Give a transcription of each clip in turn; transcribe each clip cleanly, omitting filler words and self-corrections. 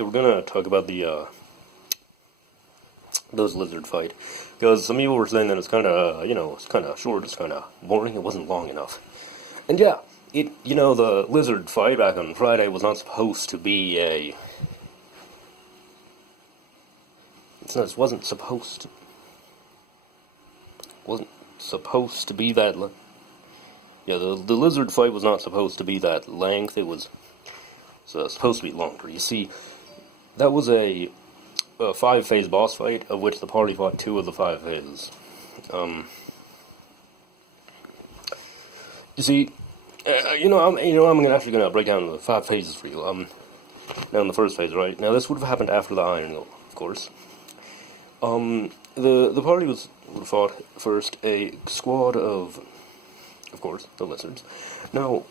you were gonna talk about the those lizard fight, because some people were saying that it's kind of, it's kind of short, it's kind of boring, it wasn't long enough. And yeah, the lizard fight back on Friday was not supposed to be a... It wasn't supposed to be that... Yeah, the lizard fight was not supposed to be that length, it was supposed to be longer. You see, that was a 5-phase boss fight, of which the party fought 2 of the 5 phases. You see, I'm actually gonna break down the 5 phases for you. Now in the first phase, right? Now this would have happened after the Iron Goal, of course. The party would have fought first a squad of course, the lizards. Now,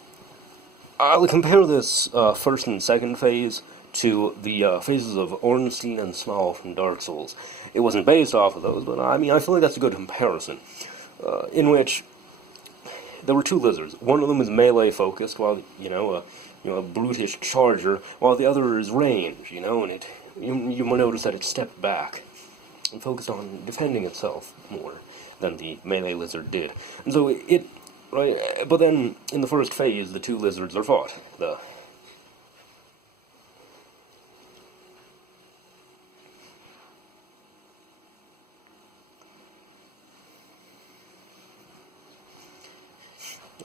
I'll compare this first and second phase to the phases of Ornstein and Small from Dark Souls. It wasn't based off of those, but I feel like that's a good comparison, in which there were 2 lizards. One of them is melee focused, while a brutish charger, while the other is range. And you will notice that it stepped back and focused on defending itself more than the melee lizard did. And so right, but then in the first phase, the 2 lizards are fought.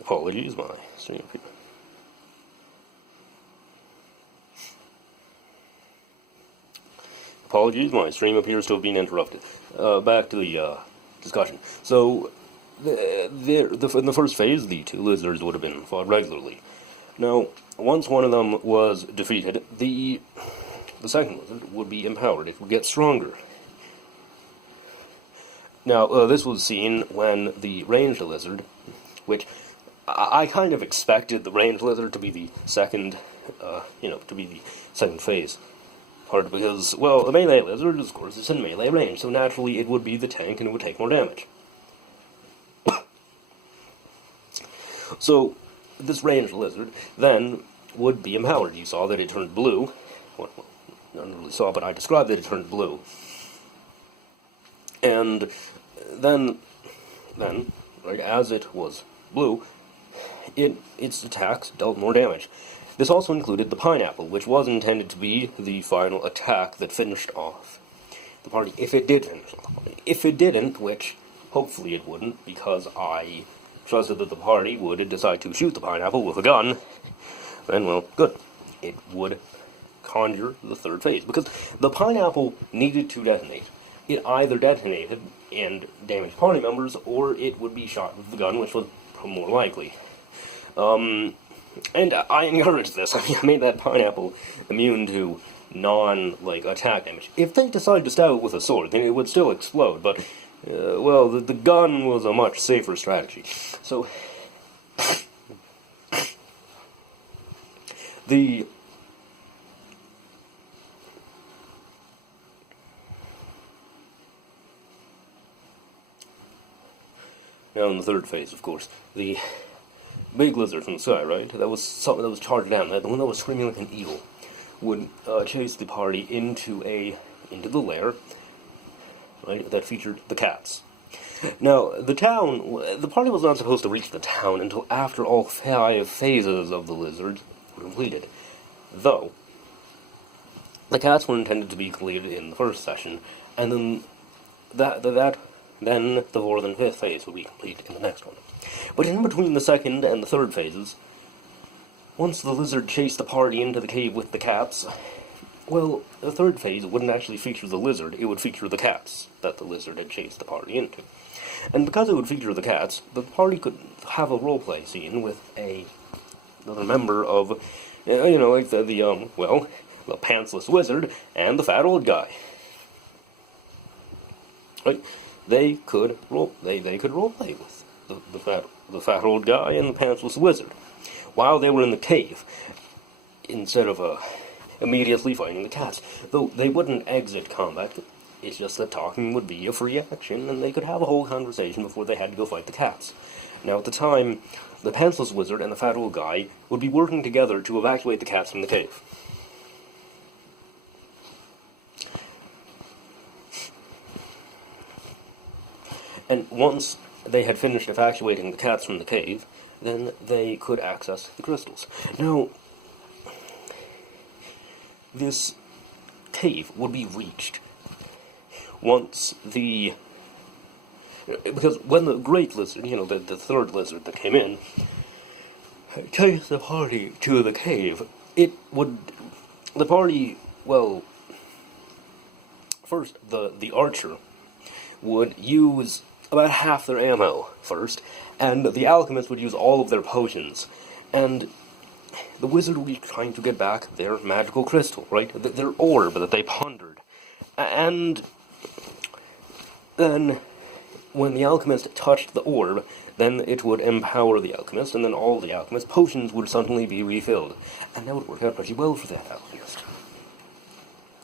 Apologies, my stream appears. Apologies, my stream appears to have been interrupted. Back to the discussion. So, in the first phase, the 2 lizards would have been fought regularly. Now, once one of them was defeated, the second lizard would be empowered. It would get stronger. Now, this was seen when the ranged lizard, which I kind of expected the ranged lizard to be the second, second phase part, because, well, the melee lizard, of course, is in melee range, so naturally it would be the tank and it would take more damage. So, this ranged lizard then would be empowered. You saw that it turned blue. Well, none really saw, but I described that it turned blue. And then, right, as it was blue, its attacks dealt more damage. This also included the pineapple, which was intended to be the final attack that finished off the party, if it did finish off the party. If it didn't, which hopefully it wouldn't, because I trusted that the party would decide to shoot the pineapple with a gun, then, well, good. It would conjure the third phase, because the pineapple needed to detonate. It either detonated and damaged party members, or it would be shot with the gun, which was more likely. And I encouraged this. I made that pineapple immune to attack damage. If they decided to stab it with a sword, then it would still explode, but, the gun was a much safer strategy. So, now in the third phase, of course, the big lizard from the sky, right? That was something that was charged down. The one that was screaming like an eagle would chase the party into the lair, right? That featured the cats. Now, the party was not supposed to reach the town until after all 5 phases of the lizard were completed. Though, the cats were intended to be completed in the first session, and then then the 4th and 5th phase would be complete in the next one. But in between the 2nd and the 3rd phases, once the lizard chased the party into the cave with the cats, well, the 3rd phase wouldn't actually feature the lizard, it would feature the cats that the lizard had chased the party into. And because it would feature the cats, the party could have a roleplay scene with another member of, the pantsless wizard and the fat old guy. Right? They could roleplay with the fat old guy and the pantsless wizard while they were in the cave, instead of immediately fighting the cats. Though they wouldn't exit combat, it's just that talking would be a free action, and they could have a whole conversation before they had to go fight the cats. Now, at the time, the pantsless wizard and the fat old guy would be working together to evacuate the cats from the cave. And once they had finished evacuating the cats from the cave, then they could access the crystals. Now, this cave would be reached once the... Because when the Great Lizard, you know, the third lizard that came in, takes the party to the cave, it would... The party, well... First, the archer would use about half their ammo first, and the alchemist would use all of their potions, and the wizard would be trying to get back their magical crystal, right? Their orb that they pondered. And then, when the alchemist touched the orb, then it would empower the alchemist, and then all the alchemist's potions would suddenly be refilled. And that would work out pretty well for that alchemist,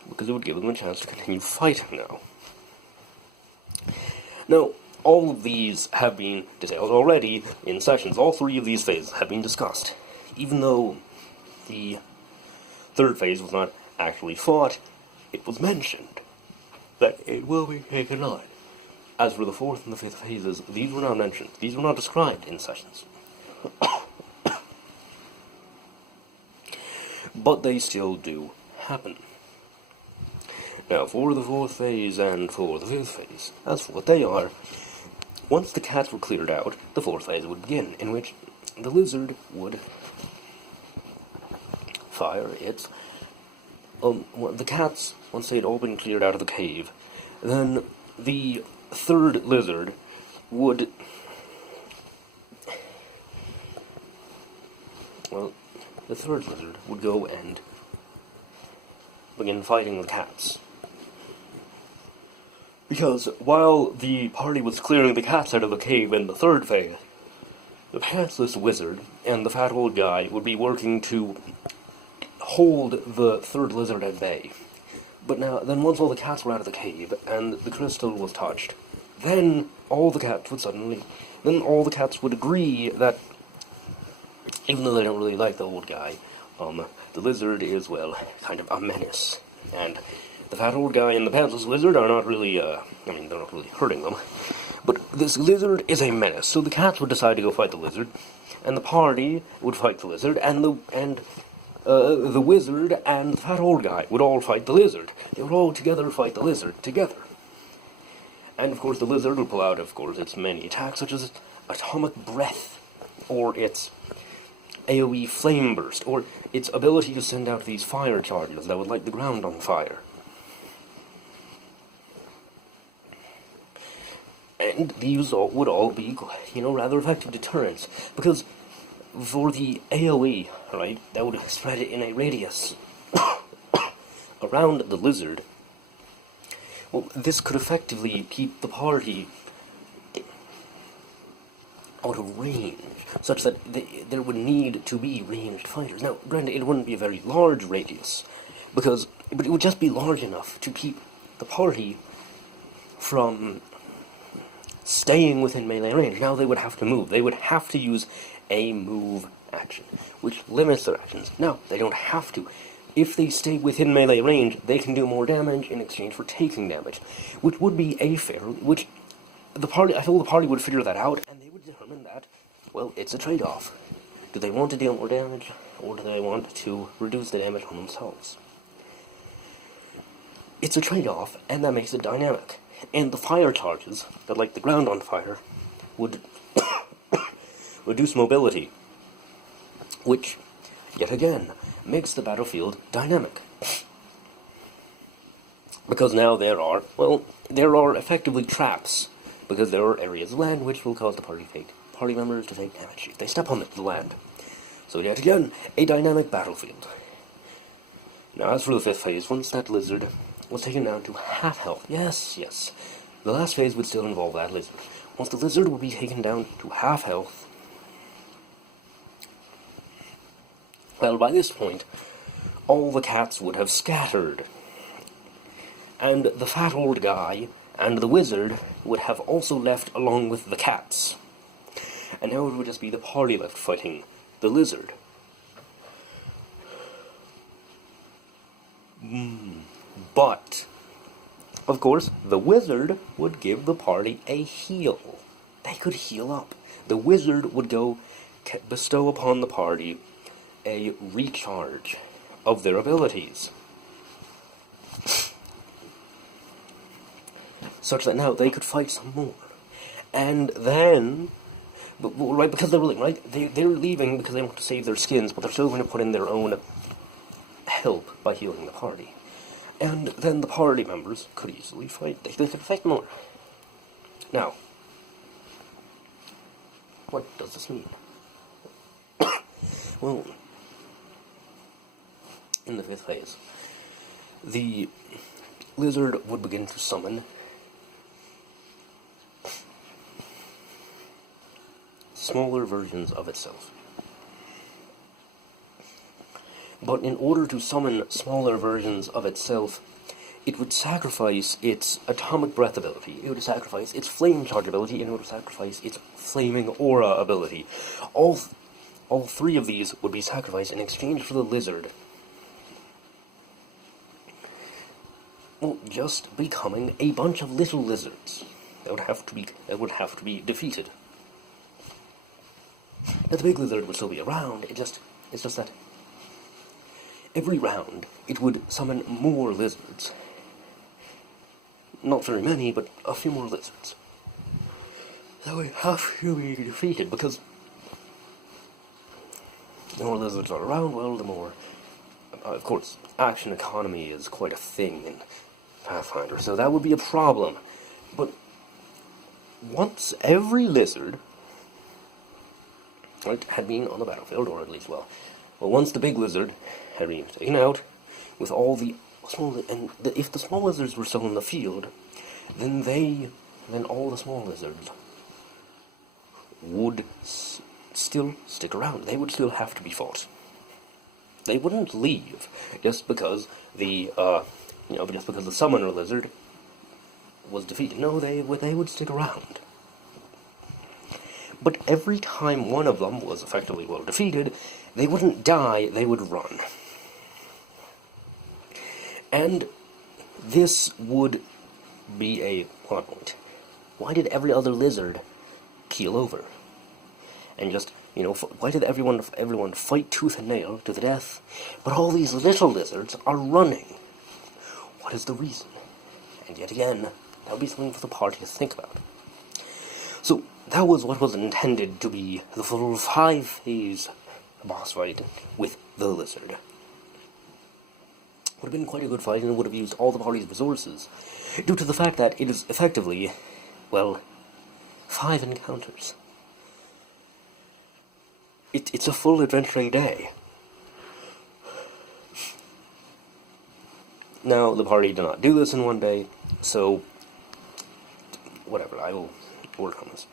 because it would give them a chance to continue fighting now. Now, all of these have been detailed already in sessions. All three of these phases have been discussed. Even though the third phase was not actually fought, it was mentioned that it will be taken on. As for the fourth and the fifth phases, these were not mentioned. These were not described in sessions. But they still do happen. Now, for the fourth phase and for the fifth phase, as for what they are, once the cats were cleared out, the fourth phase would begin, in which the lizard would fire its... the cats, once they had all been cleared out of the cave, then the third lizard would... Well, the third lizard would go and begin fighting the cats. Because while the party was clearing the cats out of the cave in the third phase, the pantsless wizard and the fat old guy would be working to hold the third lizard at bay. But now, then once all the cats were out of the cave, and the crystal was touched, then all the cats would agree that, even though they don't really like the old guy, the lizard is, well, kind of a menace. And the fat old guy and the pantsless lizard are not really, they're not really hurting them. But this lizard is a menace, so the cats would decide to go fight the lizard, and the party would fight the lizard, and the wizard and the fat old guy would all fight the lizard. They would all together fight the lizard together. And of course the lizard would pull out, of course, its many attacks, such as atomic breath, or its AoE flame burst, or its ability to send out these fire charges that would light the ground on fire. And these would all be, rather effective deterrents, because for the AoE, right, that would spread it in a radius around the lizard. Well, this could effectively keep the party out of range, such that there would need to be ranged fighters. Now, granted, it wouldn't be a very large radius, but it would just be large enough to keep the party from staying within melee range. Now they would have to move. They would have to use a move action, which limits their actions. Now, they don't have to. If they stay within melee range, they can do more damage in exchange for taking damage, which would be I told the party would figure that out, and they would determine that, well, it's a trade-off. Do they want to deal more damage, or do they want to reduce the damage on themselves? It's a trade-off, and that makes it dynamic. And the fire charges that light the ground on fire would reduce mobility, which, yet again, makes the battlefield dynamic. Because now there are effectively traps, because there are areas of land which will cause the party members to take damage if they step on the land. So yet again, a dynamic battlefield. Now as for the fifth phase, once that lizard was taken down to half health, yes, the last phase would still involve that lizard. Once the lizard would be taken down to half health, well, by this point, all the cats would have scattered, and the fat old guy and the wizard would have also left along with the cats. And now it would just be the party left fighting the lizard. But of course, the wizard would give the party a heal. They could heal up. The wizard would go bestow upon the party a recharge of their abilities, such that now they could fight some more. And then, right, because they're leaving, right? They're leaving because they want to save their skins, but they're still going to put in their own help by healing the party. And then the party members could easily fight. They could fight more. Now, what does this mean? Well, in the 5th phase, the lizard would begin to summon smaller versions of itself. But in order to summon smaller versions of itself, it would sacrifice its atomic breath ability, it would sacrifice its flame charge ability, and it would sacrifice its flaming aura ability. All three of these would be sacrificed in exchange for the lizard, well, just becoming a bunch of little lizards that would have to be defeated. Now, the big lizard would still be around. It's just that every round it would summon more lizards. Not very many, but a few more lizards that would have to be defeated, because the more lizards are around, well, the more... of course, action economy is quite a thing in Pathfinder, so that would be a problem. But once every lizard, right, had been on the battlefield, or at least, once the big lizard had been taken out, with all the small, if the small lizards were still in the field, then all the small lizards would still stick around. They would still have to be fought. They wouldn't leave just because the summoner lizard was defeated. No, they would stick around. But every time one of them was effectively well defeated, they wouldn't die, they would run. And this would be a plot point. Why did every other lizard keel over? And just, why did everyone fight tooth and nail to the death? But all these little lizards are running. What is the reason? And yet again, that would be something for the party to think about. So, that was what was intended to be the full 5-phase boss fight with the lizard. Would have been quite a good fight, and it would have used all the party's resources, due to the fact that it is effectively, 5 encounters. It's a full adventuring day. Now, the party did not do this in one day, so whatever, I will work on this.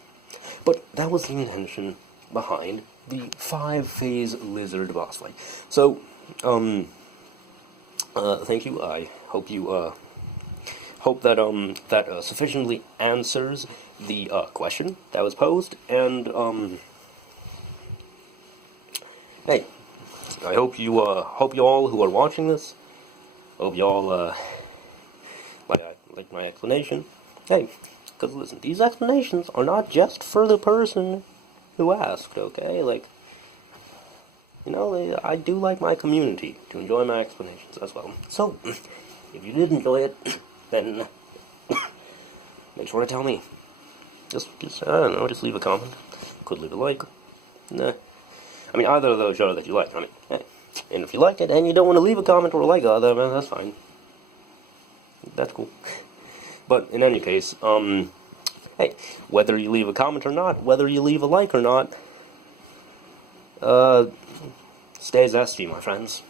But that was the intention behind the 5-phase lizard boss fight. So, thank you. I hope you hope that that sufficiently answers the question that was posed. And hey, I hope you all who are watching this, hope you all like my explanation. Hey, because listen, these explanations are not just for the person who asked. Okay, I do like my community to enjoy my explanations as well. So, if you did enjoy it, then make sure to tell me. Just I don't know, just leave a comment. Could leave a like. Nah. I mean, either of those shows that you like. I mean, hey. And if you like it and you don't want to leave a comment or a like other, then that's fine. That's cool. But in any case, hey, whether you leave a comment or not, whether you leave a like or not, stay zesty, my friends.